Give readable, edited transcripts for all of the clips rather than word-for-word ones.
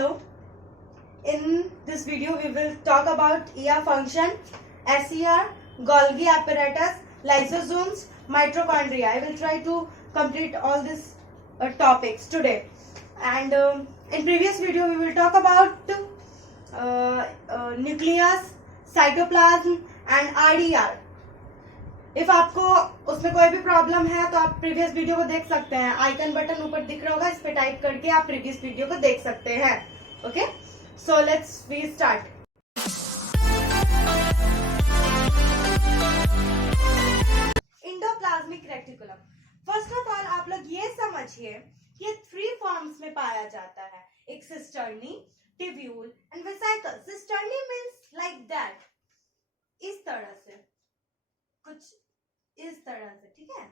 Hello. In this video we will talk about ER function, SER, Golgi apparatus, lysosomes, mitochondria. I will try to complete all these topics today. And in previous video we will talk about nucleus, cytoplasm and RDR. If आपको उसमें कोई भी problem है तो आप previous video को देख सकते हैं. आइकन बटन ऊपर दिख रहा होगा, इस पे टाइप करके आप प्रीवियस वीडियो को देख सकते हैं. Okay, so let's we start. Endoplasmic reticulum. First of all आप लोग ये समझिए कि ये 3 फॉर्म्स में पाया जाता है. एक cisternae, tubule and vesicle. Cisternae means like that, इस तरह से, कुछ इस तरह से, ठीक है,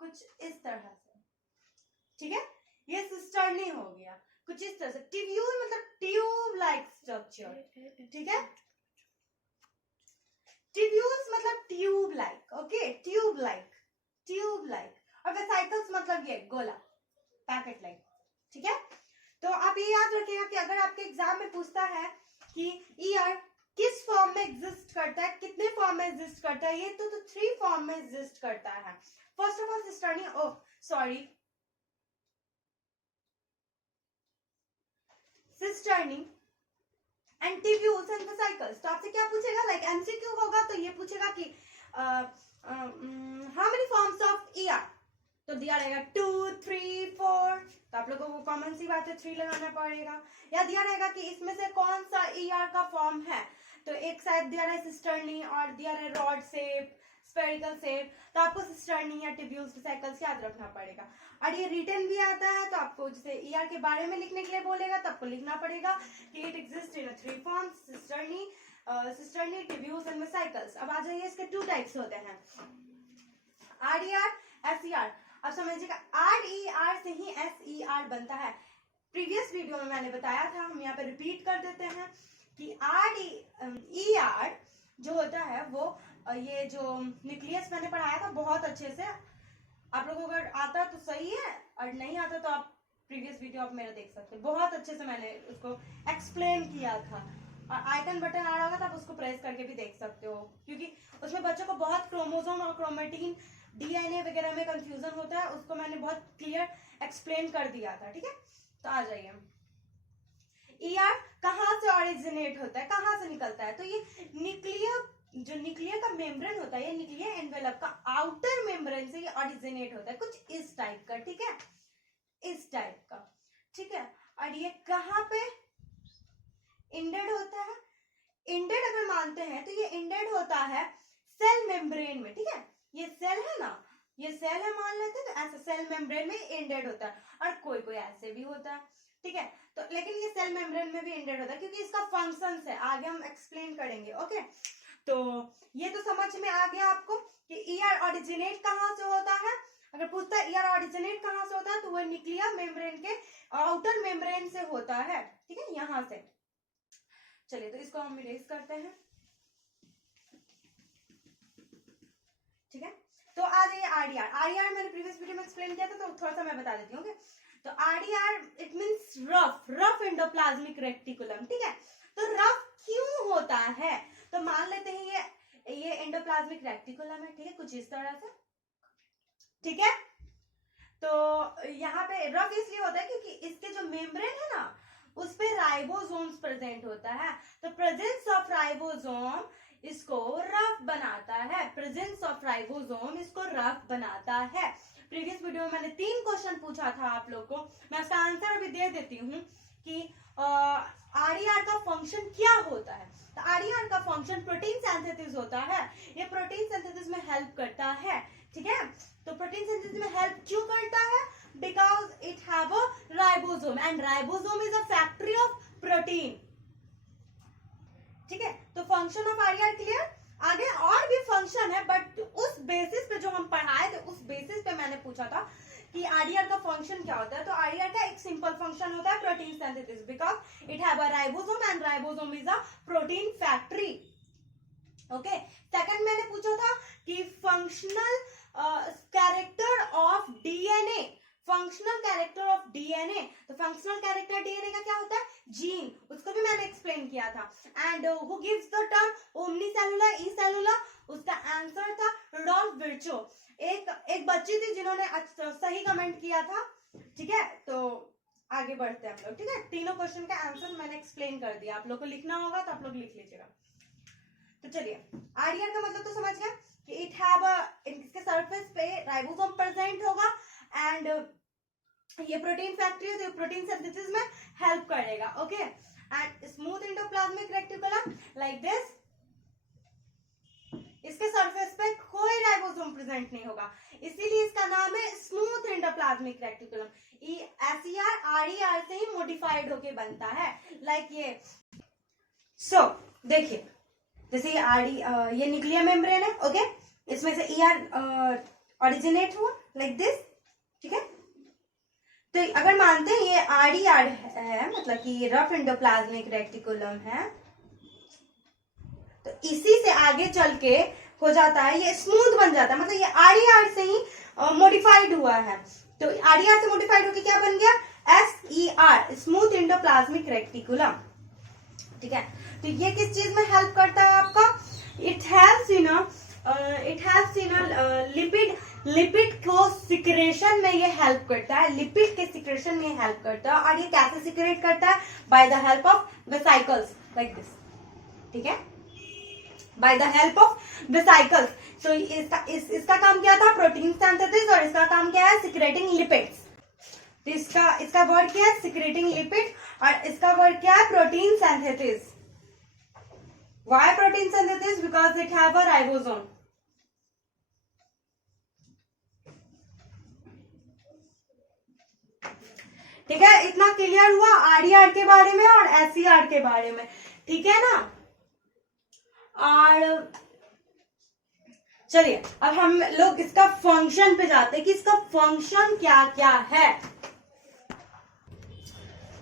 कुछ इस तरह से, ठीक है. ये सिस्टर्नी हो गया, कुछ इस तरह से. टिब्यूल मतलब ट्यूब लाइक स्ट्रक्चर, ठीक है. टिब्यूल्स मतलब tube like, okay, tube like, tube like. और वेसिकल्स मतलब ये गोला, पैकेट लाइक, ठीक है. तो आप ये याद रखिएगा कि अगर आपके एग्जाम में पूछता है कि ईआर किस फॉर्म में एग्जिस्ट करता है, कितने फॉर्म में एग्जिस्ट करता है, ये तो 3 फॉर्म में एग्जिस्ट करता है. First of all cisternae, cisternae and tubules and vesicles. तो आपसे क्या पूछेगा, लाइक एमसीक्यू होगा तो ये पूछेगा कि how many forms of ER. तो दिया रहेगा 2, 3, 4. तो आप लोगों को कॉमन सी बात है 3 लगाना पड़ेगा. या दिया रहेगा कि इसमें से कौन सा ईआर का फॉर्म है. तो एक साइड दिया रहा है सिस्टर्नी और दिया रहा है रॉड शेप, स्फेरिकल शेप. तो आपको सिस्टर्नी या टिब्यूल्स, वेसिकल्स याद रखना पड़ेगा. और ये रिटन भी आता है तो आपको जैसे ईआर के बारे में लिखने के लिए बोलेगा तो आपको लिखना पड़ेगा कि it exist in 3 forms, cisternae, tubules and vesicles. अब आ जाइए, इसके 2 टाइप्स होते हैं, आरडीआर, एसईआर. अब समझिएगा आरईआर से ही एसईआर बनता है. प्रीवियस वीडियो में मैंने बताया था, हम यहाँ पे रिपीट कर देते हैं कि ईआर जो होता है वो ये जो न्यूक्लियस मैंने पढ़ाया था बहुत अच्छे से. आप लोगों को अगर आता है तो सही है, और नहीं आता तो आप प्रीवियस वीडियो आप मेरा देख सकते हैं. बहुत अच्छे से मैंने उसको एक्सप्लेन किया था. और आइकन बटन आ रहा होगा तो आप उसको प्रेस करके भी देख सकते हो, क्योंकि उसमें बच्चों को बहुत क्रोमोसोम और क्रोमेटिन, डीएनए वगैरह में कंफ्यूजन होता है. उसको मैंने बहुत क्लियर एक्सप्लेन कर दिया था, ठीक है. तो आ जाइए, ईआर कहाँ से ऑरिजिनेट होता है, कहाँ से निकलता है. तो ये न्यूक्लियर का मेम्ब्रेन होता है, ये न्यूक्लियर एनवेलप का आउटर मेम्ब्रेन से ये ऑरिजिनेट होता है, कुछ इस टाइप का, ठीक है, इस टाइप का, ठीक है. और ये कहाँ पे इंडेड होता है. इंडेड अगर मानते हैं तो ये इंडेड होता है सेल मेम्ब्रेन में, ठीक है. ये सेल है ना, ये सेल है मान लेते हैं, तो ऐसे सेल मेम्ब्रेन में इंडेड होता है. और कोई कोई ऐसे भी होता है, ठीक है. तो लेकिन ये सेल मेम्ब्रेन में भी इंडेड होता है क्योंकि इसका फंक्शंस है, आगे हम एक्सप्लेन करेंगे. ओके, तो ये तो समझ में आ गया आपको कि ईआर ऑरिजिनेट कहाँ से होता है. अगर पूछता है ईआर ऑरिजिनेट कहाँ से होता है तो वो न्यूक्लियर मेम्ब्रेन के आउटर मेम्ब्रेन से होता है, ठीक है, यहां से. चलिए, तो इसको हम इरेज करते हैं, ठीक है. तो आ जाइए आरडीआर. आरडीआर मैंने प्रीवियस वीडियो में एक्सप्लेन किया था तो थोड़ा सा मैं बता देती हूँ. तो RDR it means rough endoplasmic reticulum, ठीक है. तो रफ क्यों होता है, तो मान लेते हैं ये एंडोप्लाज्मिक रेटिकुलम है, ठीक है, कुछ इस तरह से, ठीक है. तो यहाँ पे रफ इसलिए होता है क्योंकि इसके जो मेम्ब्रेन है ना उस पे राइबोसोम्स प्रेजेंट होता है. तो प्रेजेंस ऑफ राइबोसोम इसको रफ बनाता है, प्रेजेंस ऑफ राइबोसोम इसको रफ बनाता है. प्रीवियस वीडियो में मैंने 3 क्वेश्चन पूछा था आप लोग को, मैं उसका आंसर अभी दे देती हूँ कि आरडीआर का फंक्शन क्या होता है. तो आरडीआर का फंक्शन प्रोटीन सिंथेसिस होता है. ये प्रोटीन सिंथेसिस में हेल्प करता है, ठीक है. तो प्रोटीन सिंथेसिस में हेल्प क्यों करता है, because it have a ribosome and ribosome is a factory of protein, ठीक है. तो फंक्शन ऑफ आरडीआर क्लियर. आगे और भी फंक्शन है बट उस बेसिस पे जो हम पढ़ाए थे उस बेसिस पे मैंने पूछा था कि आरडीआर का फंक्शन क्या होता है. तो आरडीआर का एक सिंपल फंक्शन होता है protein synthesis, because it have a ribosome and ribosome is a protein factory. Okay, second मैंने पूछा था कि functional character of DNA. Functional character of DNA, तो फंक्शनल कैरेक्टर डीएनए का क्या होता है? जीन, उसको भी मैंने एक्सप्लेन किया था. And who gives the term omnicellular e cellular, उसका आंसर था रुडोल्फ विर्चो. एक बच्ची थी जिन्होंने सही कमेंट किया था. ठीक है, तो आगे बढ़ते हैं हम लोग. ठीक है, तीनों क्वेश्चन का आंसर मैंने एक्सप्लेन कर दिया. आप लोग को लिखना होगा तो आप लोग लिख लीजिएगा. तो चलिए, आरडीआर का मतलब तो समझ गए कि इट हैव इसके सरफेस पे राइबोसोम प्रेजेंट होगा एंड ये प्रोटीन फैक्ट्री है, तो प्रोटीन सिंथेसिस में हेल्प करेगा. Okay, and smooth endoplasmic reticulum like this, इसके सरफेस पे कोई राइबोसोम प्रेजेंट नहीं होगा, इसीलिए इसका नाम है smooth endoplasmic reticulum. SER RER से ही मॉडिफाइड होके बनता है. लाइक ये सो देखिए, जैसे ये आरडी ये न्यूक्लियर मेम्ब्रेन है. ओके, इसमें से ईआर ओरिजिनेट हुआ लाइक दिस. ठीक है, तो अगर मानते हैं ये आरडीआर है, मतलब कि ये रफ एंडोप्लाज्मिक रेटिकुलम है, तो इसी से आगे चल के हो जाता है ये स्मूथ बन जाता है, मतलब ये आरडीआर से ही मॉडिफाइड हुआ है. तो आरडीआर से मॉडिफाइड होकर क्या बन गया? SER, smooth endoplasmic reticulum. ठीक है, तो ये किस चीज में हेल्प करता है आपका? इट हेल्प्स इन लिपिड को सिक्रेशन में ये हेल्प करता है, लिपिड के सिक्रेशन में हेल्प करता है. और ये कैसे सिक्रेट करता है? By the help of vesicles like this. ठीक है, by the help of vesicles. तो इसका काम क्या था? Protein synthesis. और इसका काम क्या है? Secreting lipids. तो इसका वर्ड क्या है? Secreting lipid. और इसका वर्ड क्या है? Protein synthesis. Why protein synthesis? Because it have a ribosome. ठीक है, इतना क्लियर हुआ आरडीआर के बारे में और एसईआर के बारे में. ठीक है ना. और चलिए, अब हम लोग इसका फंक्शन पे जाते हैं कि इसका फंक्शन क्या क्या है.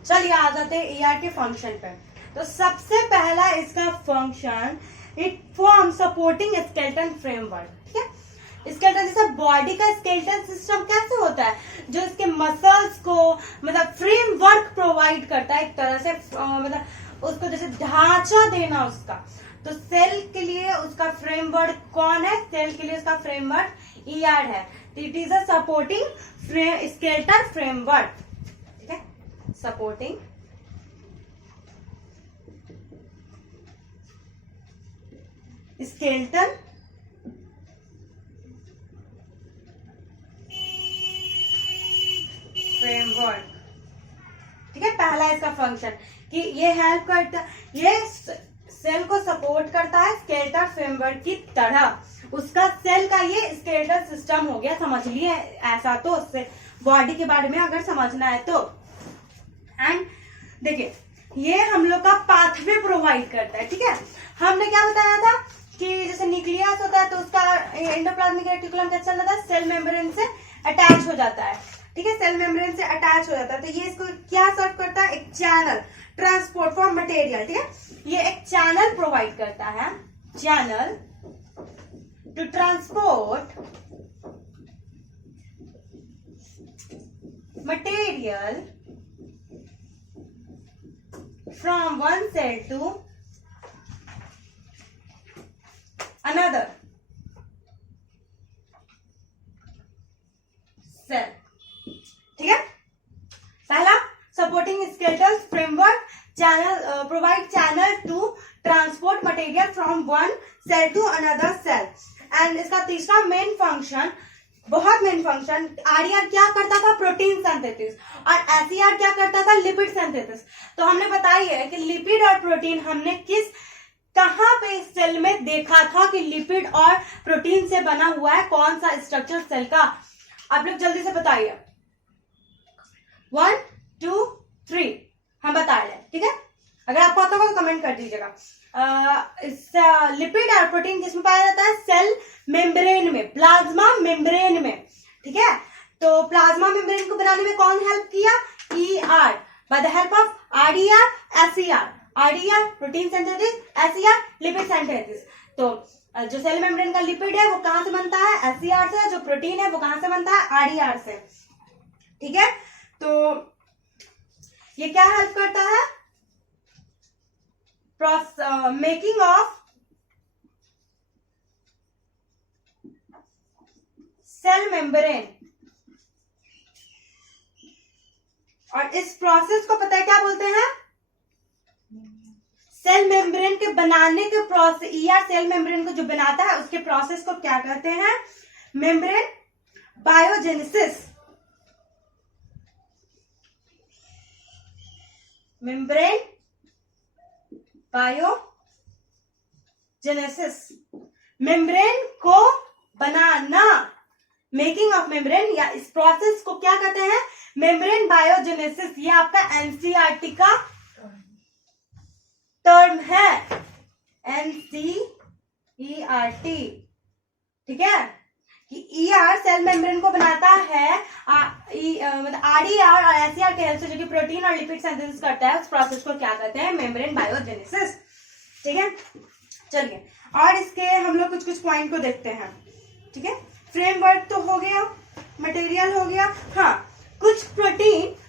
चलिए आ जाते हैं ईआर के फंक्शन पे. तो सबसे पहला इसका function, it form supporting skeleton framework. ठीक है, स्केलेटन जैसे बॉडी का स्केलेटन सिस्टम कैसे होता है, जो इसके मसल्स को मतलब फ्रेमवर्क प्रोवाइड करता है एक तरह से, मतलब उसको जैसे ढांचा देना उसका. तो सेल के लिए उसका फ्रेमवर्क कौन है? सेल के लिए उसका फ्रेमवर्क ईआर है. तो it is a supporting skeleton framework. ठीक है, सपोर्टिंग स्केलेटन फ्रेमवर्क. ठीक है, पहला इसका फंक्शन कि ये हेल्प करता, ये सेल को सपोर्ट करता है स्केलेटन फ्रेमवर्क की तरह. उसका सेल का ये स्केलेटल सिस्टम हो गया, समझ लिए ऐसा. तो उससे बॉडी के बारे में अगर समझना है तो. एंड देखिए, ये हम लोग का पाथवे प्रोवाइड करता है. ठीक है, हमने क्या बताया था कि जैसे न्यूक्लियस होता है तो उसका एंडोप्लाज्मिक रेटिकुलम कैसे चल जाता है? सेल मेम्ब्रेन से अटैच हो जाता है. ठीक है, सेल मेम्ब्रेन से अटैच हो जाता है. तो ये इसको क्या सर्व करता है? एक चैनल, ट्रांसपोर्ट फॉर मटेरियल. ठीक है, ये एक चैनल प्रोवाइड करता है, channel to transport material from one cell to another cell. ठीक है, पहला supporting skeletal framework channel provide channel to transport material from one cell to another cell. And इसका तीसरा मेन फंक्शन, बहुत मेन फंक्शन, आरडीआर क्या करता था? Protein synthesis. और एसईआर क्या करता था? Lipid synthesis. तो हमने बताई है कि लिपिड और प्रोटीन हमने कहां पे सेल में देखा था कि लिपिड और प्रोटीन से बना हुआ है, कौन सा स्ट्रक्चर सेल का? आप लोग जल्दी से बताइए. 1 2 3 हम बता रहे हैं. ठीक है, अगर आपको आता होगा तो कमेंट कर दीजिएगा. लिपिड और प्रोटीन किसमें पाया जाता है? सेल मेम्ब्रेन में, प्लाज्मा मेम्ब्रेन में. ठीक है, तो प्लाज्मा मेम्ब्रेन को बनाने में कौन हेल्प किया? ER, by the help of RDR, SER. RDR protein synthesis, SER lipid synthesis. तो जो सेल मेम्ब्रेन का लिपिड है वो कहां से बनता है? एसईआर से. जो प्रोटीन है वो कहां से बनता है? आरडीआर से. ठीक है, तो ये क्या हेल्प करता है, मेकिंग ऑफ सेल मेम्ब्रेन। और इस प्रोसेस को पता है क्या बोलते हैं, सेल मेम्ब्रेन के बनाने के प्रोसेस, ईआर सेल मेम्ब्रेन को जो बनाता है उसके प्रोसेस को क्या कहते हैं, membrane biogenesis. Membrane biogenesis, membrane को बनाना, मेकिंग ऑफ मेम्ब्रेन, या इस प्रोसेस को क्या कहते हैं, मेम्ब्रेन बायोजेनेसिस। ये आपका एनसीईआरटी का टर्म है, एनसीईआरटी, ठीक है, कि ईआर सेल मेम्ब्रेन को बनाता है, मतलब आरडीआर और एसईआर के हेल्प से जो कि प्रोटीन और लिपिड सिंथेसिस करता है, उस प्रोसेस को क्या कहते हैं, मेम्ब्रेन बायोजेनेसिस। ठीक है, चलिए और इसके हम लोग कुछ कुछ पॉइंट को देखते हैं। ठीक है, फ्रेमवर्क तो हो गया, मटेरियल हो गया, हाँ कुछ प्रोटीन्स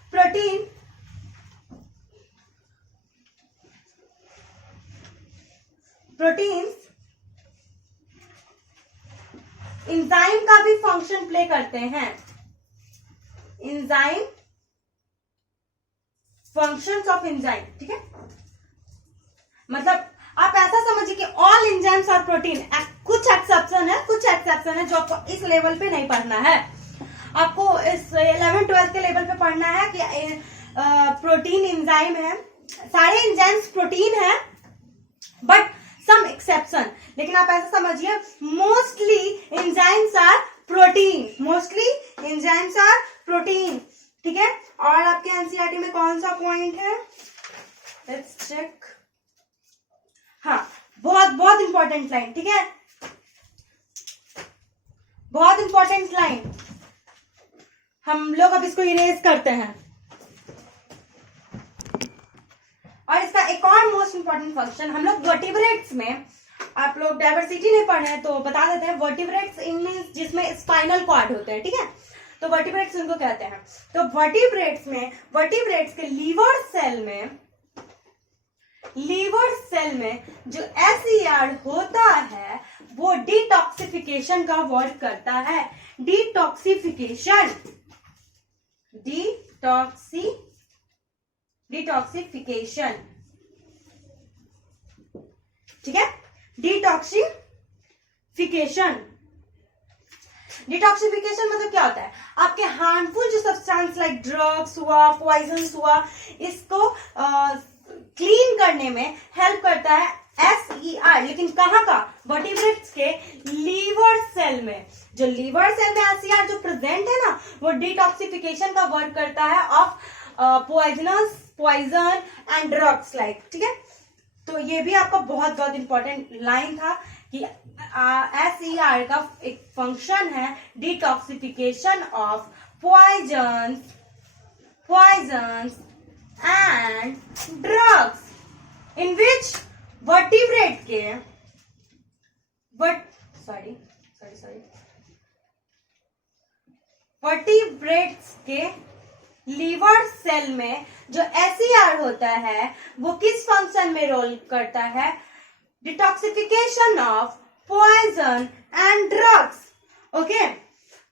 एंजाइम का भी फंक्शन प्ले करते हैं। एंजाइम, फंक्शंस ऑफ एंजाइम, ठीक है, मतलब आप ऐसा समझिए कि ऑल एंजाइम्स आर प्रोटीन। कुछ एक्सेप्शन है जो आपको इस लेवल पे नहीं पढ़ना है, आपको इस 11-12 के लेवल पे पढ़ना है कि प्रोटीन एंजाइम है, सारे एंजाइम्स प्रोटीन है, बट सम एक्सेप्शन। लेकिन आप ऐसा समझिए मोस्टली एंजाइम्स आर प्रोटीन, ठीक है। और आपके एनसीईआरटी में कौन सा पॉइंट है, लेट्स चेक, हाँ बहुत इंपॉर्टेंट लाइन, ठीक है, बहुत इंपॉर्टेंट लाइन, हम लोग अब इसको इरेज करते हैं। और इसका एक और मोस्ट इंपॉर्टेंट फंक्शन, हम लोग वर्टिब्रेट्स में, आप लोग डाइवर्सिटी नहीं पढ़े हैं तो बता देते हैं, वर्टिब्रेट्स इनमें जिसमें स्पाइनल कॉर्ड होते हैं, ठीक है, तो वर्टिब्रेट्स इनको कहते हैं। तो वर्टिब्रेट्स के लीवर सेल में जो एसईआर होता है वो डिटॉक्सिफिकेशन का वर्क करता है। डिटॉक्सिफिकेशन, ठीक है, डिटॉक्सिफिकेशन मतलब क्या होता है, आपके हार्मफुल जो सब्सटेंस लाइक ड्रग्स हुआ, पॉइजन्स हुआ, इसको क्लीन करने में हेल्प करता है एसईआर। लेकिन कहाँ का, वर्टिब्रेट्स के लीवर सेल में। जो लीवर सेल में एसईआर जो प्रेजेंट है ना, वो डिटॉक्सिफिकेशन का वर्क करता है of poison and drugs like, ठीक है। तो ये भी आपका बहुत इंपॉर्टेंट लाइन था कि एसईआर का एक फंक्शन है detoxification of poisons and drugs, in which vertebrate के वर्टिब्रेट्स के लीवर सेल में जो एसईआर होता है वो किस फंक्शन में रोल करता है, detoxification of poison and drugs. Okay,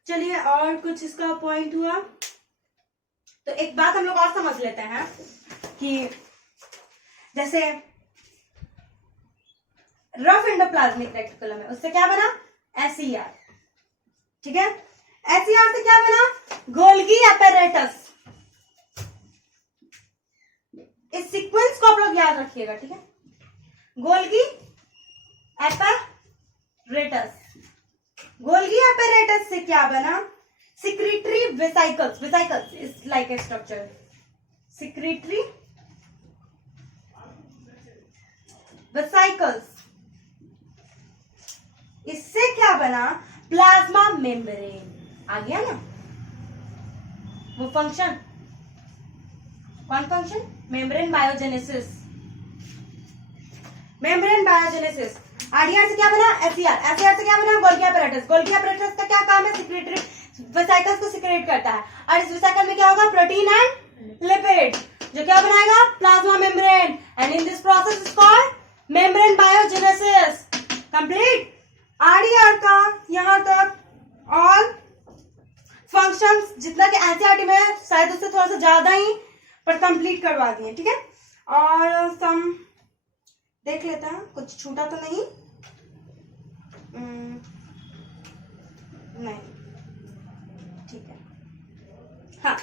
चलिए और कुछ इसका पॉइंट हुआ तो एक बात हम लोग और समझ लेते हैं कि जैसे रफ एंडोप्लाज्मिक रेटिकुलम है, उससे क्या बना, एसईआर, ठीक है। एसईआर से क्या बना, गोल्गी एपेरेटस। इस सीक्वेंस को आप लोग याद रखिएगा, ठीक है। गोल्गी एपेरेटस से क्या बना, secretory vesicles is like a structure, secretory vesicles. इससे क्या बना, प्लाज्मा मेम्ब्रेन। आ गया ना वो फंक्शन, कौन फंक्शन, मेम्ब्रेन बायोजेनेसिस। आरडीआर से क्या बना, एसईआर से क्या बना, गोल्गी एपेरेटस का क्या काम है, सिक्रीटरी वेसिकल्स को सिक्रेट करता है, और इस वेसिकल में क्या होगा, प्रोटीन एंड लिपिड, जो क्या बनाएगा, plasma membrane, and in this process is called membrane biogenesis. Complete. RDR का यहाँ तक ऑल फंक्शंस जितना कि एनसीईआरटी में शायद उससे थोड़ा सा ज्यादा ही पर कंप्लीट करवा दिए, ठीक है। और सम देख लेते हैं, कुछ छूटा तो नहीं, नहीं, ठीक है। हाँ,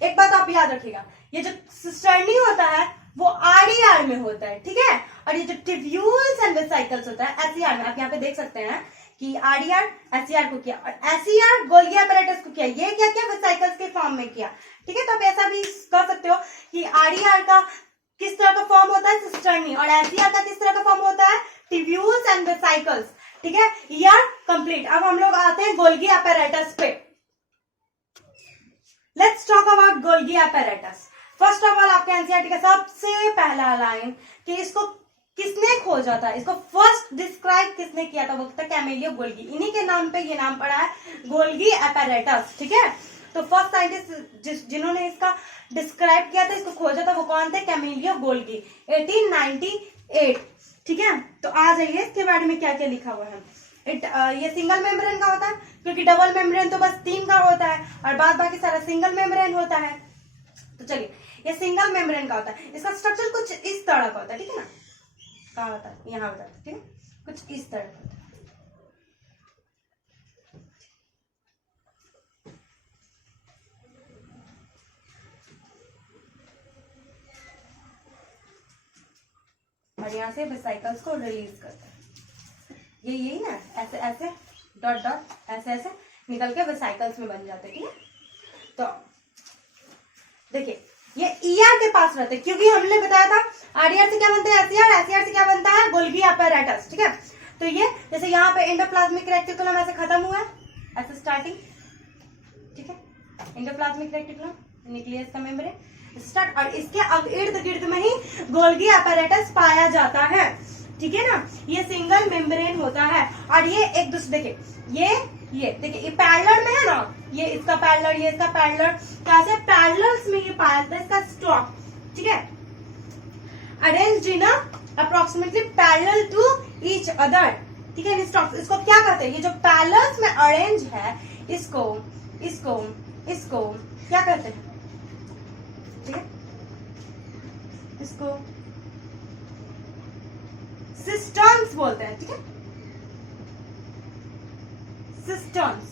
एक बात आप याद रखिएगा, ये जो सिस्टर्नी होता है वो आरडीआर में होता है, ठीक है, और ये जो टिब्यूल्स एंड वेसिकल्स होता है एसईआर में। आप यहाँ पे देख सकते हैं कि आरडीआर एसईआर को किया और एसईआर गोल्गी apparatus को किया, ये क्या किया, वेसिकल्स के फॉर्म में किया, ठीक है। तो आप ऐसा भी कह सकते हो कि आरडीआर का किस तरह का फॉर्म होता है, सिस्टर्नी, और एसईआर का किस तरह का फॉर्म होता है, टिब्यूल्स एंड वेसिकल्स, ठीक है। ER complete. अब हम लोग आते हैं गोल्गी apparatus पे। Let's talk about Golgi apparatus। First of all आपके एनसीईआरटी का सबसे पहला लाइन कि इसको किसने खोजा था, इसको फर्स्ट डिस्क्राइब किसने किया था, वो था कैमेलियो गोल्गी। इन्हीं के नाम पे ये नाम पड़ा है गोल्गी apparatus, ठीक है। तो फर्स्ट साइंटिस्ट जिन्होंने इसका डिस्क्राइब किया था, इसको खोजा था, वो कौन थे, कैमेलियो गोल्गी, 1898, ठीक है। तो आ जाइए इसके बारे में क्या क्या लिखा हुआ है। ये सिंगल मेम्ब्रेन का होता है, क्योंकि डबल मेम्ब्रेन तो बस 3 का होता है और बाद बाकी सारा सिंगल मेम्ब्रेन होता है। तो चलिए, ये सिंगल मेम्ब्रेन का होता है, इसका स्ट्रक्चर कुछ इस तरह का होता है, ठीक है ना, कहाँ होता है, यहाँ होता है, ठीक है, कुछ इस तरह का होता है। और यहाँ से वेसिकल्स को रिलीज करता है, ये यही ना, ऐसे ऐसे डॉट डॉट ऐसे ऐसे निकल के वेसिकल्स में बन जाते हैं, ठीक है। तो देखिए, ये ईआर के पास रहते हैं, क्योंकि हमने बताया था आरडीआर से क्या बनता है, एसईआर, एसईआर से क्या बनता है, गोल्गी apparatus, ठीक है। तो ये जैसे यहाँ पे एंडोप्लाज्मिक रेटिकुलम ऐसे खत्म हुआ है, ऐसे स्टार्टिंग, ठीक है, एंडोप्लाज्मिक रेटिकुलम, न्यूक्लियस का मेम्ब्रेन स्टार्ट, और इसके अब इर्द गिर्द में ही गोल्गी apparatus पाया जाता है, ठीक है ना। ये सिंगल मेम्ब्रेन होता है, और ये एक दूसरे, देखिए ये देखिए, ये पैरेलल में है ना, ये इसका पैरेलल, ये इसका पैरेलल, कैसे पैरेलल्स में ये पाया जाता है, इसका स्टॉक, ठीक है, arranged in approximately parallel to each other, ठीक है। स्टॉक, इसको क्या कहते हैं, ये जो पैरेलल्स में अरेंज है, इसको इसको इसको क्या कहते हैं, ठीक है, इसको सिस्टर्न्स बोलते हैं, ठीक है, सिस्टर्न्स,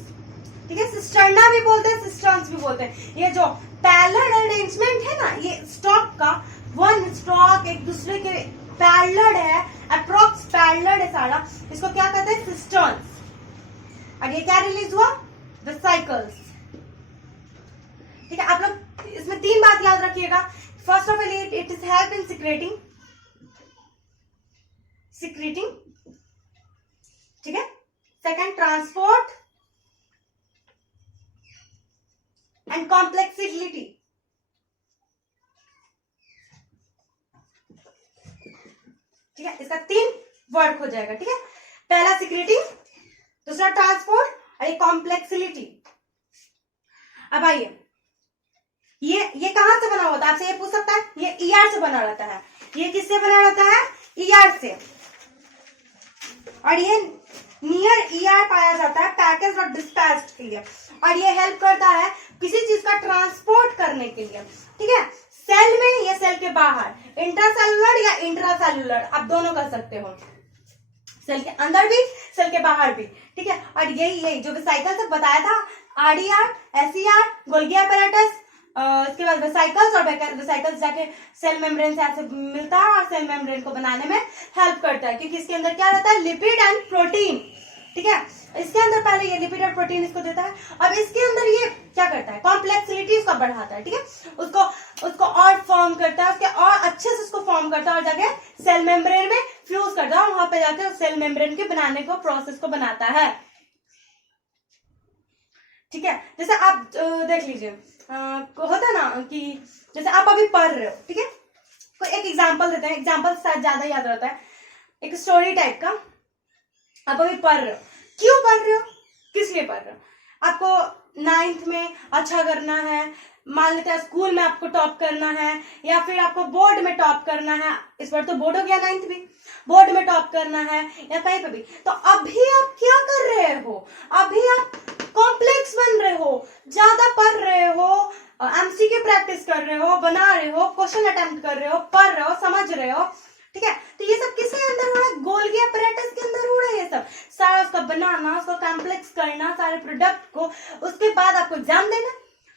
ठीक है, सिस्टर्ना भी बोलते हैं, सिस्टर्न्स भी बोलते हैं। ये जो पैरेलल अरेंजमेंट है ना, ये स्टॉक का वन स्टॉक एक दूसरे के पैरेलल है, अप्रोक्स पैरेलल है सारा, इसको क्या कहते हैं, सिस्टर्न्स। और ये क्या रिलीज हुआ, वेसिकल्स, ठीक है। आप लोग इसमें 3 बात याद रखिएगा। First of all, it is help in secreting, ठीक है। सेकंड, ट्रांसपोर्ट एंड कॉम्प्लेक्सिबिलिटी, ठीक है। इसका 3 वर्क हो जाएगा, ठीक है। पहला सिक्रेटिंग, दूसरा ट्रांसपोर्ट, और ये कॉम्प्लेक्सिबिलिटी। अब आइए, ये कहां से बना होता है, आपसे ये पूछ सकता है, ये ईआर से बना रहता है। ये किससे बना रहता है, ईआर से, और ये नियर ईआर पाया जाता है पैकेज और डिस्पैच के लिए, और ये हेल्प करता है किसी चीज का ट्रांसपोर्ट करने के लिए, ठीक है। सेल में या सेल के बाहर, इंट्रासेलुलर या इंट्रासेलुलर, आप दोनों कर सकते हो, सेल के अंदर भी सेल के बाहर भी, ठीक है। और यही जो वेसिकल से बताया था, आरडीआर, एसईआर, गोल्गी apparatus, इसके बाद वेसिकल्स, और वेसिकल्स जाके सेल मेम्ब्रेन से ऐसे मिलता है और सेल मेम्ब्रेन को बनाने में हेल्प करता है, क्योंकि इसके अंदर क्या रहता है, लिपिड एंड प्रोटीन, ठीक है। इसके अंदर पहले ये लिपिड और प्रोटीन इसको देता है, अब इसके अंदर ये क्या करता है, कॉम्प्लेक्सिटी उसका बढ़ाता है, ठीक है, उसको और फॉर्म करता है, उसके और अच्छे से उसको फॉर्म करता है, और जाके सेल मेम्ब्रेन में फ्यूज करता है, और वहां पे जाके सेल मेम्ब्रेन के बनाने को प्रोसेस को बनाता है, ठीक है। जैसे आप देख लीजिए, होता ना कि जैसे आप अभी पढ़ रहे हो, ठीक है, कोई एक एग्जांपल देते हैं, एग्जांपल शायद ज्यादा याद रहता है, एक स्टोरी टाइप का। आप अभी पढ़ रहे हो, क्यों पढ़ रहे हो, किस लिए पढ़ रहे हो, आपको 9th में अच्छा करना है, मान लेते हैं स्कूल में आपको टॉप करना है, या फिर आपको बोर्ड में टॉप करना है, इस बार तो बोर्ड हो गया 9th भी, बोर्ड में टॉप करना है या कहीं पे भी, तो अभी आप क्या कर रहे हो, अभी आप कॉम्प्लेक्स बन रहे हो, ज्यादा पढ़ रहे हो, एमसीक्यू प्रैक्टिस कर रहे हो, बना रहे हो, क्वेश्चन अटेम्प्ट कर रहे हो, पढ़ रहे हो, समझ रहे हो, ठीक है। तो ये सब किसके अंदर हो रहा है, गोल्गी अपैरेटस के अंदर हो रहा है। ये सब सारा उसका बनाना, उसको कॉम्प्लेक्स करना, सारे प्रोडक्ट को, उसके बाद आपको एग्जाम देना,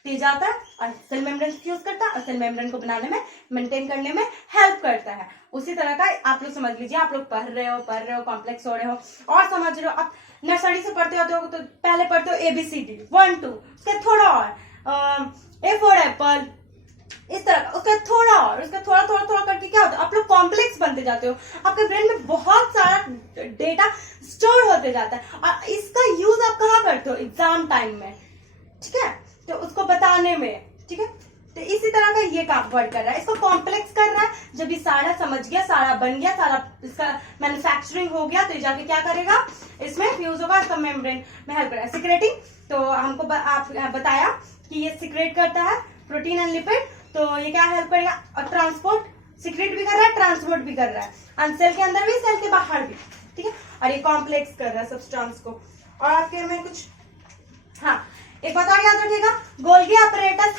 तो जाता है और सेल मेम्ब्रेन यूज करता है और सेल मेम्ब्रेन को बनाने में, मेंटेन करने में हेल्प करता है। उसी तरह का आप लोग समझ लीजिए, आप लोग पढ़ रहे हो, कॉम्प्लेक्स हो रहे हो और समझ रहे हो। आप नर्सरी से पढ़ते होते हो तो पहले पढ़ते हो ABCD 1 2, उसके थोड़ा और A फॉर एप्पल, इस तरह का, उसका थोड़ा और, उसका थोड़ा थोड़ा थोड़ा करके क्या होता है, आप लोग कॉम्प्लेक्स बनते जाते हो, आपके ब्रेन में बहुत सारा डेटा स्टोर होते जाता है और इसका यूज आप कहाँ करते हो, एग्जाम टाइम में, ठीक है, तो उसको बताने में, ठीक है। तो इसी तरह का ये काम वर्क कर रहा है, इसको कॉम्प्लेक्स कर रहा है। जब ये सारा समझ गया, सारा बन गया, सारा इसका मैन्युफैक्चरिंग हो गया, तो ये जाके क्या करेगा, इसमें फ्यूज होगा, इसका मेम्ब्रेन में हेल्प करेगा। सिक्रेटिंग, तो हमको आप बताया कि ये सिक्रेट करता है प्रोटीन एंड लिपिड, तो ये क्या हेल्प करेगा, और ट्रांसपोर्ट, सिक्रेट भी कर रहा है, ट्रांसपोर्ट भी कर रहा है, सेल के अंदर भी, सेल के बाहर भी, ठीक है। और ये कॉम्प्लेक्स कर रहा है सब्सटेंस को। और आपके में कुछ, हाँ एक बात और याद रखिएगा, Golgi apparatus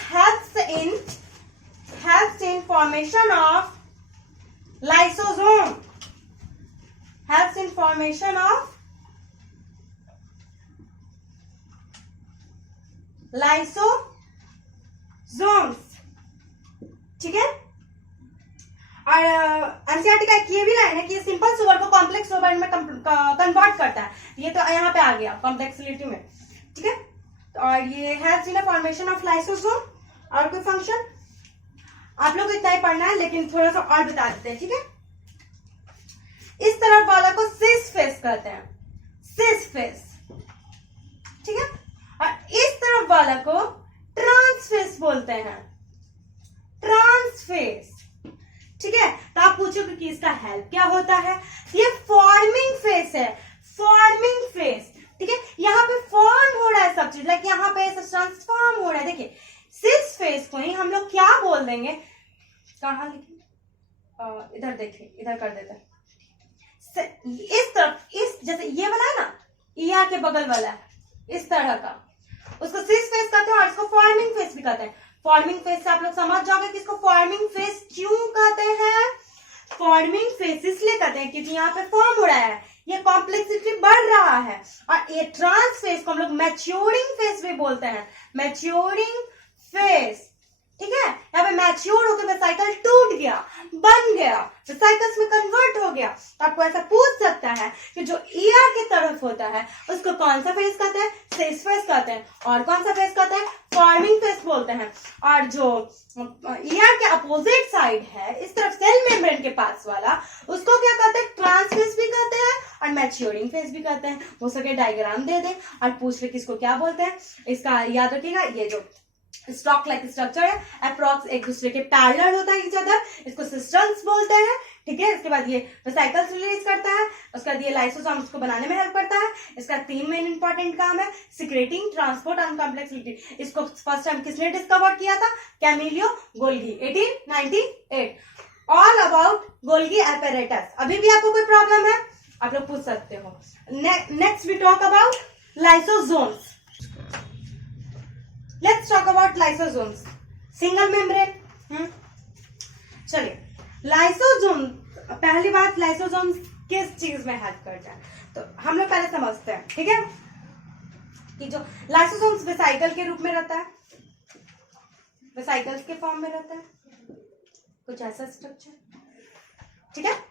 helps in formation of lysosome, helps in formation of lysosomes, ठीक है। और एनसीईआरटी का एक ये भी लाइन है कि सिंपल सुगर को कॉम्प्लेक्स सुगर में कन्वर्ट करता है, ये तो यहाँ पे आ गया कॉम्प्लेक्सिटी में, ठीक है। और ये helps in formation of lysosome. और कोई फंक्शन आप लोग को इतना ही पढ़ना है, लेकिन थोड़ा सा और बता देते हैं, ठीक है। इस तरफ वाला को सिस फेस कहते हैं, सिस फेस, ठीक है। और इस तरफ वाला को ट्रांसफेस बोलते हैं, ट्रांसफेस, ठीक है। तो आप पूछोगे कि इसका हेल्प क्या होता है, ये फॉर्मिंग फेस है, फॉर्मिंग फेस, ठीक है। यहाँ पे फॉर्म हो रहा है सब चीज, लाइक यहाँ पे सब्सटेंस फॉर्म हो रहा है। देखिए सिस फेस को ही हम लोग क्या बोल देंगे, कहाँ लिखे, इधर देखिए, इधर कर देते हैं, इस तरफ, इस जैसे ये वाला है ना, ईआर के बगल वाला, इस तरह का, उसको सिस फेस कहते हैं और इसको फॉर्मिंग फेस भी कहते हैं। फॉर्मिंग फेस से आप लोग समझ जाओगे कि इसको फॉर्मिंग फेस क्यों कहते हैं। फॉर्मिंग फेस इसलिए कहते हैं क्योंकि यहाँ पे फॉर्म हो रहा है, ये कॉम्प्लेक्सिटी बढ़ रहा है। और ये ट्रांस फेस को हम लोग मैच्योरिंग फेस भी बोलते हैं, मैच्योरिंग फेस, ठीक है। यहाँ पे मैच्योर होकर वेसाइकल टूट गया, बन गया, वेसाइकल्स में कन्वर्ट हो गया। तो आपको ऐसा पूछ सकता है कि जो ईआर की तरफ होता है उसको कौन सा फेस कहते हैं, सिस फेस कहते हैं, और कौन सा फेस कहते हैं, फॉर्मिंग फेस बोलते हैं। और जो ईआर के अपोजिट साइड है, इस तरफ सेल मेम्ब्रेन के पास वाला, उसको क्या कहते हैं, ट्रांस फेस भी कहते हैं और मैच्योरिंग फेस भी कहते हैं। हो सके डायग्राम दे दे और पूछ ले किसको क्या बोलते हैं। इसका याद रखिएगा, ये जो स्टॉक लाइक स्ट्रक्चर है, अप्रॉक्स एक दूसरे के पैरेलल होता है इच अदर, इसको सिस्टम्स बोलते हैं, ठीक है। इसके बाद ये वेसाइकल्स रिलीज करता है, उसके बाद ये लाइसोसोम्स को बनाने में हेल्प करता है। इसका 3 मेन इंपॉर्टेंट काम है, सिक्रेटिंग, ट्रांसपोर्ट एंड कॉम्प्लेक्सिटी। इसको फर्स्ट टाइम किसने डिस्कवर किया था, Camillo Golgi, 1898। All about Golgi apparatus। अभी भी आपको कोई प्रॉब्लम है आप लोग पूछ सकते हो। Next we talk about lysosomes. Let's talk about lysosomes, single membrane. चलिए, लाइसोसोम, पहली बात, लाइसोसोम्स किस चीज में हेल्प करता है, तो हम लोग पहले समझते हैं, ठीक है, कि जो लाइसोसोम्स वेसाइकल के रूप में रहता है, वेसाइकल्स के फॉर्म में रहता है, कुछ ऐसा स्ट्रक्चर, ठीक है।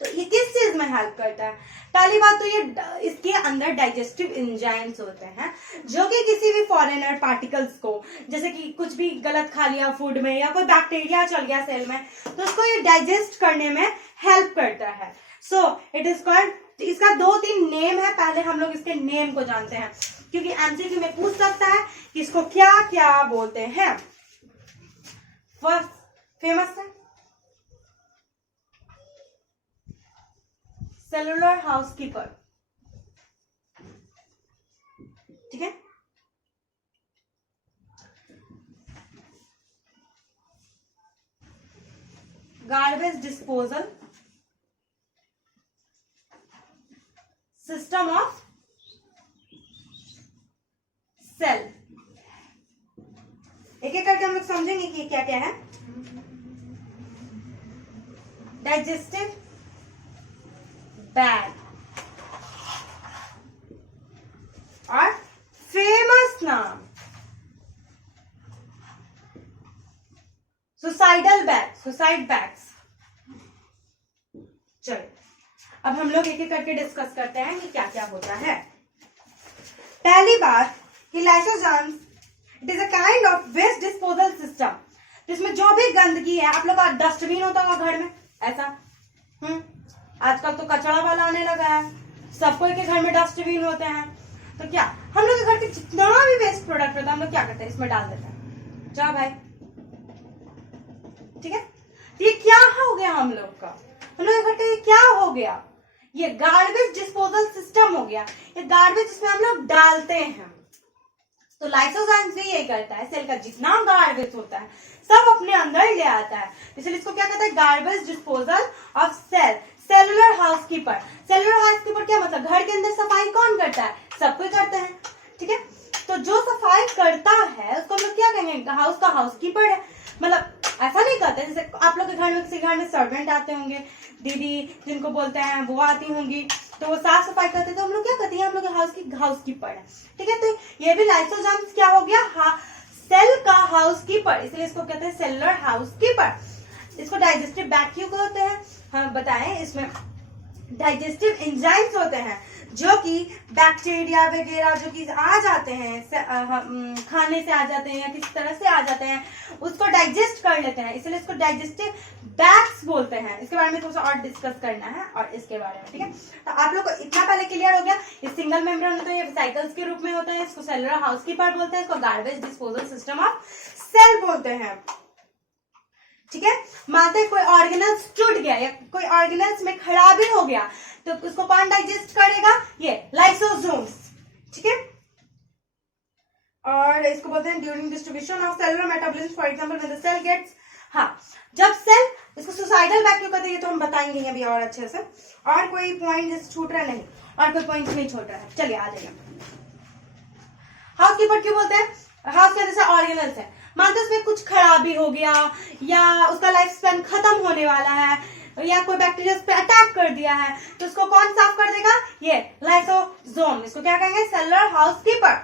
तो ये किस चीज में हेल्प करता है, पहली बात तो ये इसके अंदर डाइजेस्टिव एंजाइम्स होते हैं, जो कि किसी भी फॉरेनर पार्टिकल्स को, जैसे कि कुछ भी गलत खा लिया फूड में या कोई बैक्टीरिया चल गया सेल में, तो उसको ये डाइजेस्ट करने में हेल्प करता है। सो इट इज कॉल्ड, इसका 2-3 नेम है, पहले हम लोग इसके नेम को जानते हैं, क्योंकि एमसीक्यू में पूछ सकता है कि इसको क्या क्या बोलते हैं। फर्स्ट फेमस है सेलुलर हाउसकीपर, ठीक है। Garbage disposal system of cell. एक एक करके हम लोग समझेंगे कि क्या क्या है। डाइजेस्टिव बैग और फेमस नाम सुसाइडल बैग, सुसाइड बैग्स। चलो अब हम लोग एक एक करके डिस्कस करते हैं कि क्या क्या होता है। पहली बात कि lysozymes it is a kind of waste disposal system, जिसमें जो भी गंदगी है, आप लोग का डस्टबिन होता होगा घर में ऐसा, आजकल तो कचरा वाला आने लगा है, सबको के घर में डस्टबिन होते हैं, तो क्या हम लोग के घर के जितना भी वेस्ट प्रोडक्ट होता है हम लोग क्या करते हैं, इसमें डाल देते हैं। जा भाई, ठीक है। ये क्या हो गया हम लोग का, हम लोग के घर का क्या हो गया, ये गार्बेज डिस्पोजल सिस्टम हो गया। ये गार्बेज जिसमें हम लोग डालते हैं, तो लाइसोजाइम्स भी यही करता है, सेल का जितना गार्बेज होता है सब अपने अंदर ले आता है, इसलिए इसको क्या कहता है, garbage disposal of cell. Cellular housekeeper, cellular housekeeper क्या मतलब, घर के अंदर सफाई कौन करता है, सब कोई करते हैं, ठीक है। तो जो सफाई करता है उसको हम लोग क्या कहेंगे, हाउस का हाउसकीपर है। मतलब ऐसा नहीं करते जैसे आप लोग के घर में, किसी घर में सर्वेंट आते होंगे, दीदी जिनको बोलते हैं वो आती होंगी, तो वो साफ सफाई करते हैं, तो हम लोग क्या करते हैं, हम लोग हाउस की हाउसकीपर है, ठीक है। तो ये भी लाइसोजाइम्स क्या हो गया, सेल का हाउसकीपर, इसलिए इसको कहते हैं सेलुलर हाउसकीपर। इसको डाइजेस्टिव बैग क्यों कहते हैं, हम बताएं, इसमें डाइजेस्टिव एंजाइम्स होते हैं जो कि बैक्टीरिया वगैरह जो कि आ जाते हैं, खाने से आ जाते हैं या किसी तरह से आ जाते हैं, उसको डाइजेस्ट कर लेते हैं, इसलिए इसको डाइजेस्टिव बैग्स बोलते हैं। इसके बारे में थोड़ा सा और डिस्कस करना है और इसके बारे में, ठीक है। तो आप लोग को इतना पहले क्लियर हो गया, इस सिंगल मेम्ब्रेन तो ये साइकिल्स के रूप में होता है, इसको सेलुलर हाउसकीपर बोलते हैं, इसको garbage disposal system of cell बोलते हैं, ठीक है। मानते कोई ऑर्गेनल्स टूट गया या कोई ऑर्गेनल्स में खराबी हो गया, तो उसको कौन डाइजेस्ट करेगा, ये लाइसोसोम्स, ठीक है। और इसको बोलते हैं during distribution of cellular metabolism, for example when the cell gets, जब सेल, इसको सुसाइडल बैग क्यों कहते हैं ये तो हम बताएंगे अभी और अच्छे से। और कोई पॉइंट जैसे छूट रहा नहीं, और कोई पॉइंट नहीं छूट रहा है, चलिए आ जाइए। हाउसकीपर क्यों बोलते हैं, हाउस के जैसे ऑर्गेनल्स है, मानते उसमें कुछ खराबी हो गया या उसका लाइफ स्पैन खत्म होने वाला है या कोई बैक्टीरिया उस पर अटैक कर दिया है, तो उसको कौन साफ कर देगा, ये लाइसोसोम, इसको क्या कहेंगे, सेलुलर हाउसकीपर।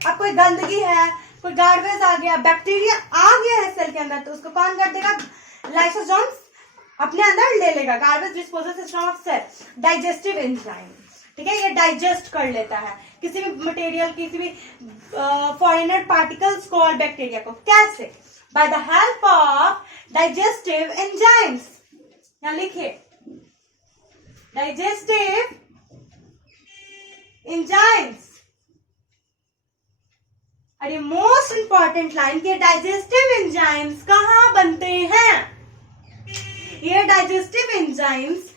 अब कोई गंदगी है, कोई गार्बेज आ गया, बैक्टीरिया आ गया है सेल के अंदर, तो उसको कौन कर देगा, लाइसोसोम्स अपने अंदर ले लेगा। Garbage disposal system of cell, digestive enzyme, ठीक है, ये डाइजेस्ट कर लेता है किसी भी मटेरियल, किसी भी फॉरेनर पार्टिकल्स को और बैक्टीरिया को, कैसे, by the help of digestive enzymes. यहां लिखिए डाइजेस्टिव एंजाइम्स। अरे मोस्ट इंपॉर्टेंट लाइन के, डाइजेस्टिव एंजाइम्स कहां बनते हैं, ये डाइजेस्टिव एंजाइम्स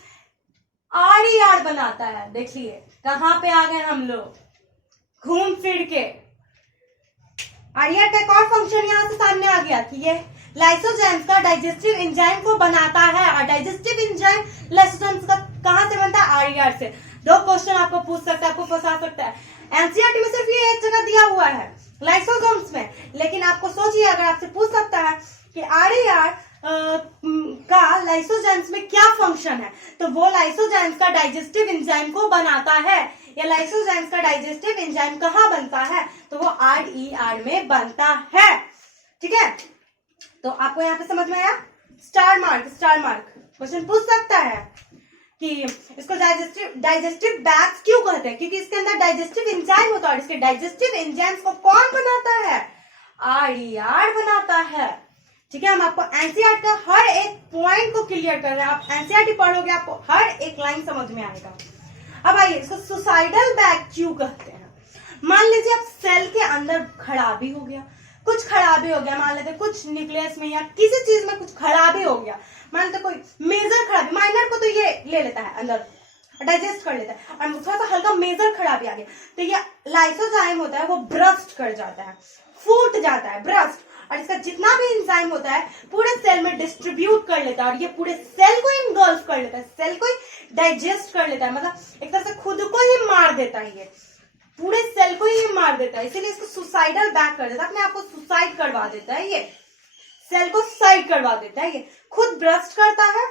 आर बनाता है। देखिए कहां पे आ गए हम लोग, घूम फिर के। आर का एक और फंक्शन यहां से सामने आ गया कि ये लाइसोजाइम्स का डाइजेस्टिव एंजाइम को बनाता है, और डाइजेस्टिव एंजाइम लाइसोजाइम्स का कहां से बनता है, आर से। दो क्वेश्चन आपको पूछ सकता है, आपको फंसा सकता है। एनसीईआरटी में सिर्फ ये एक जगह दिया हुआ है लाइसोजाइम्स में, लेकिन आपको सोचिए अगर आपसे पूछ सकता है कि आर का लाइसोजाइम्स में क्या फंक्शन है, तो वो लाइसोजाइम्स का डाइजेस्टिव एंजाइम को बनाता है। या लाइसोजाइम्स का डाइजेस्टिव एंजाइम कहाँ बनता है, तो वो आर में बनता है, ठीक है। तो आपको यहाँ पे समझ में आया, star mark, star mark. Question पूछ सकता है कि इसको डाइजेस्टिव बैग्स क्यों कहते हैं, क्योंकि इसके अंदर डाइजेस्टिव एंजाइम होता है, और इसके डाइजेस्टिव एंजाइम्स को कौन बनाता है, आर बनाता है, ठीक है। हम आपको एनसीईआरटी का हर एक पॉइंट को क्लियर कर रहे हैं, आप एनसीईआरटी पढ़ोगे आपको हर एक लाइन समझ में आएगा। अब आइए, इसको सुसाइडल बैग क्यों कहते हैं। मान लीजिए आप सेल के अंदर खराबी हो गया, कुछ खराबी हो गया, मान लेते कुछ न्यूक्लियस में या किसी चीज में कुछ खराबी हो गया, मान लेते कोई मेजर खराबी, माइनर को तो ये ले लेता है अंदर, डाइजेस्ट कर लेता है, और थोड़ा सा हल्का मेजर खराबी आ गया तो ये लाइसोजाइम होता है वो ब्रस्ट कर जाता है, फूट जाता है, ब्रस्ट, और इसका जितना भी एंजाइम होता है पूरे सेल में डिस्ट्रीब्यूट कर लेता है, और ये पूरे सेल को इनगल्फ कर लेता है, सेल को ही डाइजेस्ट कर लेता है, मतलब एक तरह से खुद को ही मार देता है, ये पूरे सेल को ही मार देता है, इसीलिए इसको सुसाइडल बैक कर देता है, अपने आप को सुसाइड करवा देता है, ये सेल को सुसाइड करवा देता है, ये खुद ब्रस्ट करता है,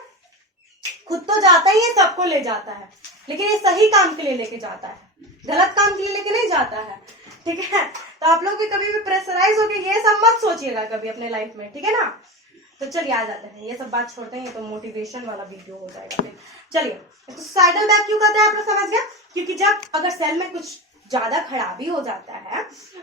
खुद तो जाता ही है, सबको ले जाता है, लेकिन ये सही काम के लिए लेके जाता है, गलत काम के लिए लेके नहीं जाता है, ठीक है। तो आप लोग भी कभी भी प्रेशराइज होके ये सब मत सोचिएगा कभी अपने लाइफ में, ठीक है ना। तो चलिए आ जाते हैं, ये सब बात छोड़ते हैं, ये तो मोटिवेशन वाला वीडियो हो जाएगा फिर। चलिए, तो सुसाइडल बैक क्यों कहते हैं आप लोग समझ गए, क्योंकि जब अगर सेल में कुछ ज्यादा खराबी हो जाता है,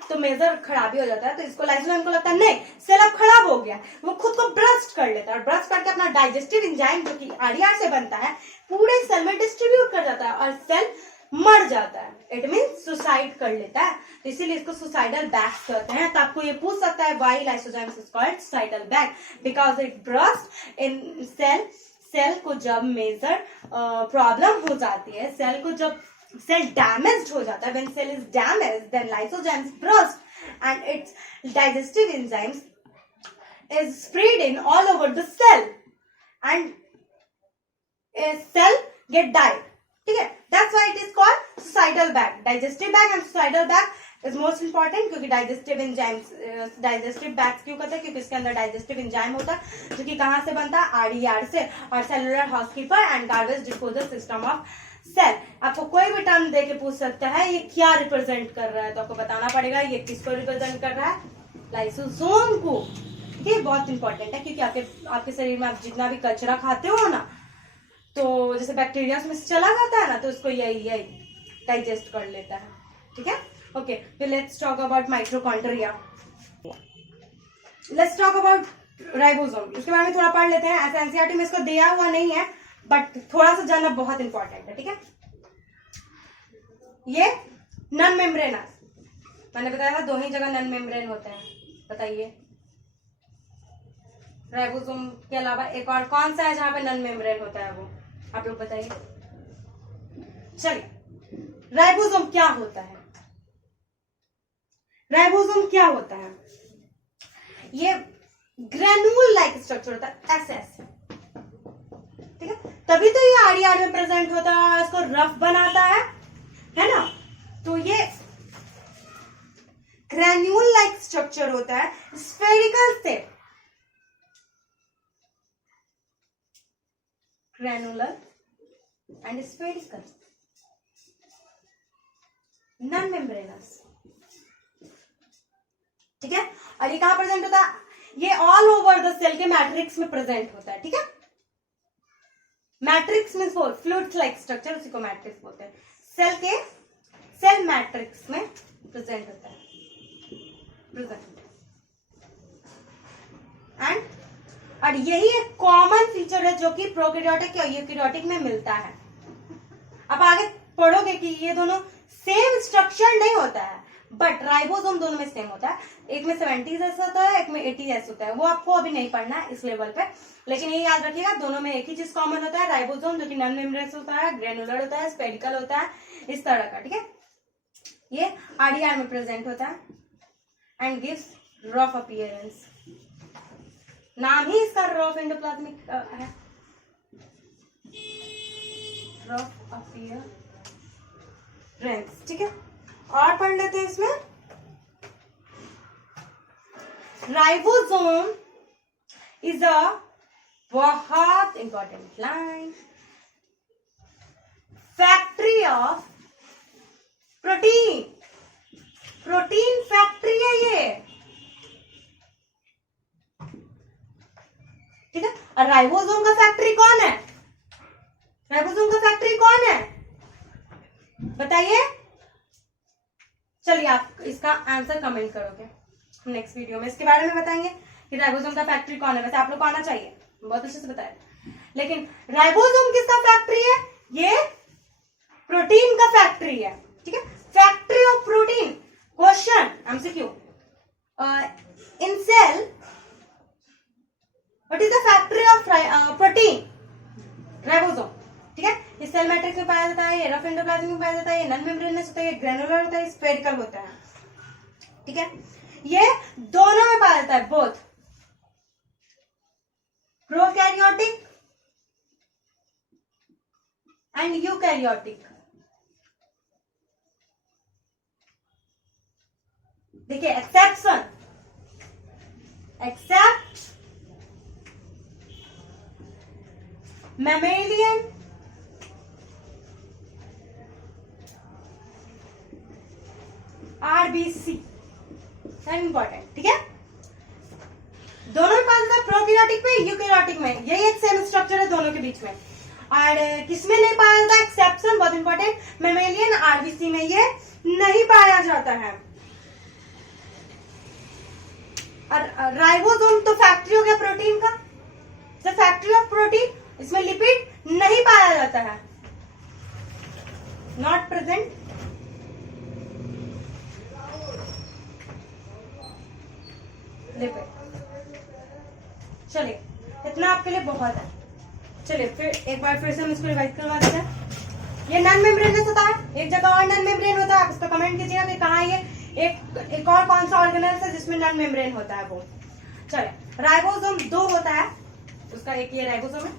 तो मेजर खराबी हो जाता है, तो इसको लाइसोजाइम को लगता है नहीं सेल अब खराब हो गया, वो खुद को ब्रस्ट कर लेता है, और ब्रस्ट करके अपना डाइजेस्टिव एंजाइम जो कि आरडीआर से बनता है पूरे सेल में डिस्ट्रीब्यूट कर जाता है, और सेल मर जाता है, इट मीन सुसाइड कर लेता है, तो इसीलिए इसको सुसाइडल बैक कहते हैं। तो आपको ये पूछ सकता है why lysozyme is called suicidal bag, because it burst in cell, cell को जब मेजर प्रॉब्लम हो जाती है, सेल को जब सेल डैमेज्ड हो जाता है, when cell is damaged then lysozymes burst and its digestive enzymes is spread in all over the cell and a cell get died, ठीक है, that's why it is called suicidal bag, digestive bag and suicidal bag is most important, क्योंकि digestive enzymes, digestive bags क्यों कहते हैं, क्योंकि इसके अंदर digestive enzyme होता है जो कि कहाँ से बनता है, आरडीआर से, और cellular housekeeper and garbage disposal system of cell. आपको कोई भी टर्म दे के पूछ सकता है ये क्या रिप्रेजेंट कर रहा है, तो आपको बताना पड़ेगा ये किसको रिप्रेजेंट कर रहा है, लाइसोसोम को, ये बहुत इंपॉर्टेंट है, क्योंकि आपके शरीर में आप जितना भी कचरा खाते हो ना, तो जैसे बैक्टीरिया में से चला जाता है ना, तो उसको यही डाइजेस्ट कर लेता है, ठीक है। ओके, फिर let's talk about mitochondria, let's talk about ribosome, इसके बारे में थोड़ा पढ़ लेते हैं, ऐसे एनसीईआरटी में इसको दिया हुआ नहीं है, बट थोड़ा सा जानना बहुत इंपॉर्टेंट है, ठीक है। ये नॉन मेम्ब्रेनस, मैंने बताया था 2 ही जगह नॉन मेम्ब्रेन होते हैं, बताइए राइबोसोम के अलावा एक और कौन सा है जहां पे नॉन मेम्ब्रेन होता है, वो आप लोग बताइए। चलिए, राइबोसोम क्या होता है, राइबोसोम क्या होता है, ये ग्रेन्यूल लाइक स्ट्रक्चर होता है, ऐसे, ठीक है, तभी तो ये आरडीआर में प्रेजेंट होता है, इसको रफ बनाता है ना, तो ये ग्रेन्यूल लाइक स्ट्रक्चर होता है, spherical shape, granular and spherical, non membranes, ठीक है, और ये कहां प्रेजेंट होता है, ये ऑल ओवर द सेल के मैट्रिक्स में प्रेजेंट होता है, ठीक है, मैट्रिक्स मींस वो फ्लूइड लाइक स्ट्रक्चर, उसी को मैट्रिक्स बोलते हैं, सेल के सेल मैट्रिक्स में प्रेजेंट होता है, प्रेजेंट, एंड और यही एक कॉमन फीचर है जो कि प्रोकैरियोटिक या यूकैरियोटिक में मिलता है। अब आगे पढ़ोगे कि ये दोनों सेम स्ट्रक्चर नहीं होता है, बट राइबोसोम दोनों में सेम होता है, एक में 70s होता है, एक में 80s होता है, वो आपको अभी नहीं पढ़ना है इस लेवल पे, लेकिन ये याद रखिएगा दोनों में एक ही चीज कॉमन होता है, राइबोसोम जो कि नॉन मेम्ब्रेनस होता है, ग्रेनुलर होता है, स्फेरिकल होता है, इस तरह का, ठीक है, ये आरडीआर में प्रेजेंट होता है एंड गिव्स रफ अपीयरेंस, नाम ही इसका रफ एंडोप्लाज्मिक है, रफ अपीयरेंस, ठीक है। और पढ़ लेते हैं इसमें, राइबोसोम इज अ बहुत important line, factory of protein, protein factory है ये, ठीक है। और राइबोसोम का फैक्ट्री कौन है, राइबोसोम का फैक्ट्री कौन है बताइए, चलिए आप इसका आंसर कमेंट करोगे, हम नेक्स्ट वीडियो में इसके बारे में बताएंगे कि राइबोसोम का फैक्ट्री कौन है। वैसे आप लोग को आना चाहिए, बहुत अच्छे से बताया, लेकिन राइबोसोम किसका फैक्ट्री है, ये प्रोटीन का फैक्ट्री है, ठीक है, factory of protein. Question MCQ, in cell what is the factory of protein, ribosome, ठीक है, इस सेल मैट्रिक्स मैट्रिक्स में पाया जाता है, ये रफ एंडोप्लाज्म में पाया जाता है, ये नॉन मेम्ब्रेनस होता है, ये ग्रेनुलर होता है, स्फेरिकल होता है। ठीक है, ये दोनों में पाया जाता है, बोथ प्रोकैरियोटिक एंड यूकैरियोटिक। देखिए exception, except mammalian RBC, important. ठीक है, दोनों में पाया जाता है, प्रोकैरियोटिक में, यूकैरियोटिक में, यही एक सेम स्ट्रक्चर है दोनों के बीच में। और किसमें नहीं पाया जाता, एक्सेप्शन बहुत इंपॉर्टेंट, मैमेलियन आरबीसी में ये नहीं पाया जाता है। और राइबोसोम तो फैक्ट्री हो गया प्रोटीन का, द फैक्ट्री ऑफ प्रोटीन, इसमें लिपिड नहीं पाया जाता है, नॉट प्रेजेंट। लिपिड, चलिए इतना आपके लिए बहुत है। चलिए फिर एक बार फिर से हम इसको रिवाइज करवा देते हैं। ये नॉन मेम्ब्रेनस होता है, एक जगह और नॉन मेम्ब्रेन होता है, आप इसको कमेंट कीजिएगा कि कहाँ ये एक और कौन सा ऑर्गेनेल्स है जिसमें नॉन मेम्ब्रेन होता है वो। चलिए राइबोसोम 2 होता है, उसका एक ये राइबोसोम है।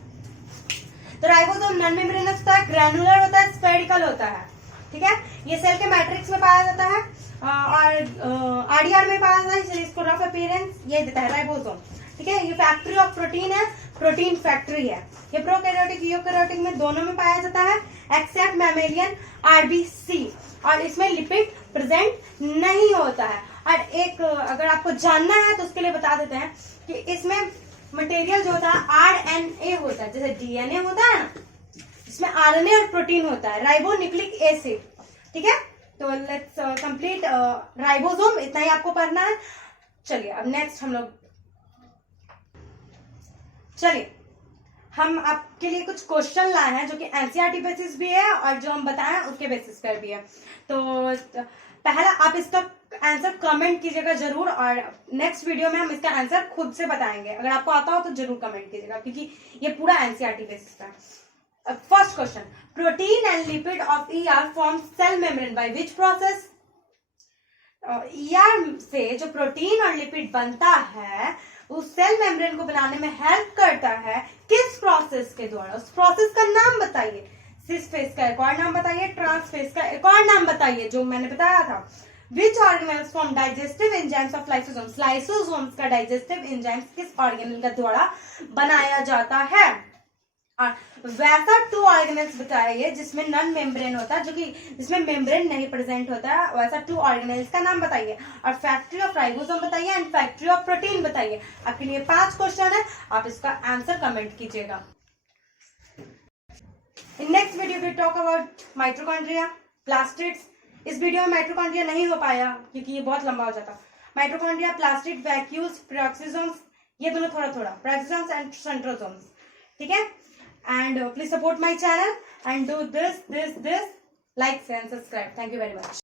तो राइबोसोम नॉन मेम्ब्रेनस होता है, ग्रैनुलर होता है, स्फेरिकल होता है। ठीक है, ये सेल के मैट्रिक्स में पाया जाता है और आरडीआर में पाया जाता है, इसलिए इसको रफ अपीयरेंस ये देता है राइबोसोम। ठीक है, ये फैक्ट्री ऑफ प्रोटीन है, प्रोटीन फैक्ट्री है। ये प्रोकैरियोटिक यूकैरियोटिक में दोनों में पाया जाता है, एक्सेप्ट मैमेलियन आरबीसी, और इसमें लिपिड प्रेजेंट नहीं होता है। और एक अगर आपको जानना है तो उसके लिए बता देते हैं कि इसमें मटेरियल जो होता है आरएनए होता है, जैसे डीएनए होता है ना, इसमें आरएनए और प्रोटीन होता है, राइबो न्यूक्लिक एसिड। ठीक है, तो लेट्स कंप्लीट राइबोसोम, इतना ही आपको पढ़ना है। चलिए अब नेक्स्ट हम आपके लिए कुछ क्वेश्चन लाए हैं जो कि एनसीईआरटी बेसिस भी है और जो हम बताएं उसके बेसिस पर भी है। तो पहला आप इसका आंसर कमेंट कीजिएगा जरूर, और नेक्स्ट वीडियो में हम इसका आंसर खुद से बताएंगे। अगर आपको आता हो तो जरूर कमेंट कीजिएगा, क्योंकि ये पूरा एनसीईआरटी बेसिस पे है। First question, protein and lipid of ER form cell membrane by which process? ER से जो प्रोटीन और लिपिड बनता है उस सेल मेम्ब्रेन को बनाने में हेल्प करता है, किस प्रोसेस के द्वारा? उस प्रोसेस का नाम बताइए। सिस फेज का एक और नाम बताइए, ट्रांस फेज का एक और नाम बताइए जो मैंने बताया था। Which organelles form digestive enzymes of lysosomes? Lysosomes का डाइजेस्टिव एंजाइम्स किस ऑर्गेनेल के द्वारा बनाया जाता है? और वैसा 2 ऑर्गेनेल्स बताइए जिसमें नॉन मेम्ब्रेन होता है, जो कि जिसमें मेम्ब्रेन नहीं प्रेजेंट होता है, वैसा 2 ऑर्गेनेल्स का नाम बताइए। और फैक्ट्री ऑफ राइबोसोम बताइए एंड फैक्ट्री ऑफ प्रोटीन बताइए। आपके लिए 5 क्वेश्चन है, आप इसका आंसर कमेंट कीजिएगा। In next video we talk about mitochondria, plastids. इस वीडियो में माइटोकॉन्ड्रिया नहीं हो पाया क्योंकि ये बहुत लंबा हो जाता। माइटोकॉन्ड्रिया, प्लास्टिड, वैक्यूल्स, पेरोक्सिसोम्स, ये दोनों थोड़ा थोड़ा, पेरोक्सिसोम्स एंड सेंट्रोसोम्स। ठीक है, and please support my channel and do this, like, share and subscribe. Thank you very much.